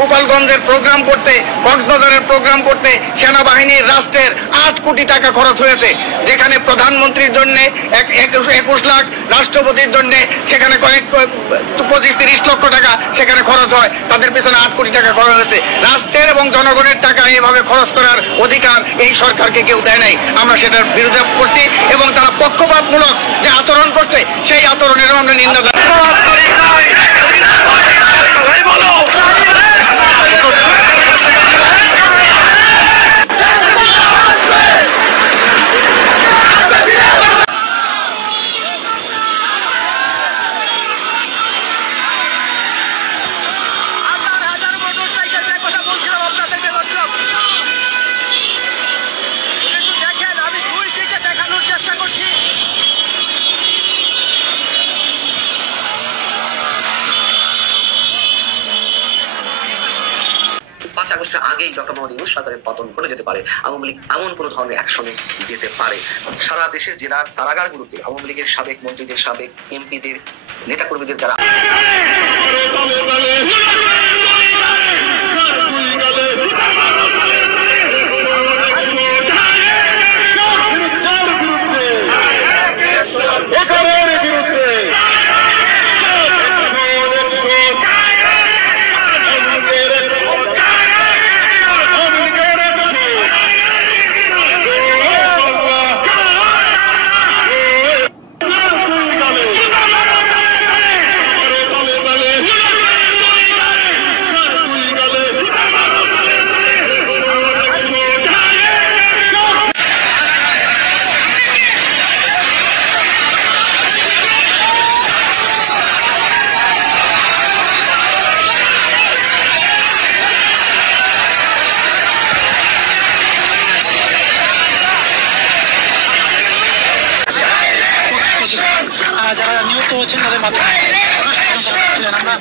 গোপালগঞ্জের প্রোগ্রাম করতে, কক্সবাজারের প্রোগ্রাম করতে সেনাবাহিনীর রাষ্ট্রের 8 কোটি টাকা খরচ হয়েছে, যেখানে প্রধানমন্ত্রীর জন্য 21 লাখ, রাষ্ট্রপতির জন্য সেখানে 25-30 লক্ষ টাকা সেখানে খরচ হয়, তাদের পেছনে 8 কোটি টাকা খরচ হয়েছে। রাষ্ট্রের এবং জনগণের টাকা এভাবে খরচ করার অধিকার এই সরকারকে কেউ দেয় নাই। আমরা সেটার বিরোধিতা করছি এবং তারা পক্ষপাতমূলক যে আচরণ করছে সেই আচরণেরও আমরা নিন্দা জানাই। আগস্টের আগেই ডক্টর মোহাম্মদ ইউনূস সরকারের পতন ঘটে যেতে পারে, আওয়ামী লীগ এমন কোনো ধরনের অ্যাকশনে যেতে পারে। সারা দেশের জেলার কারাগারগুলোতে আওয়ামী লীগের সাবেক মন্ত্রীদের, সাবেক এমপিদের, নেতাকর্মীদের যারা যারা নিহত হয়েছেন তাদের মাধ্যমে আমরা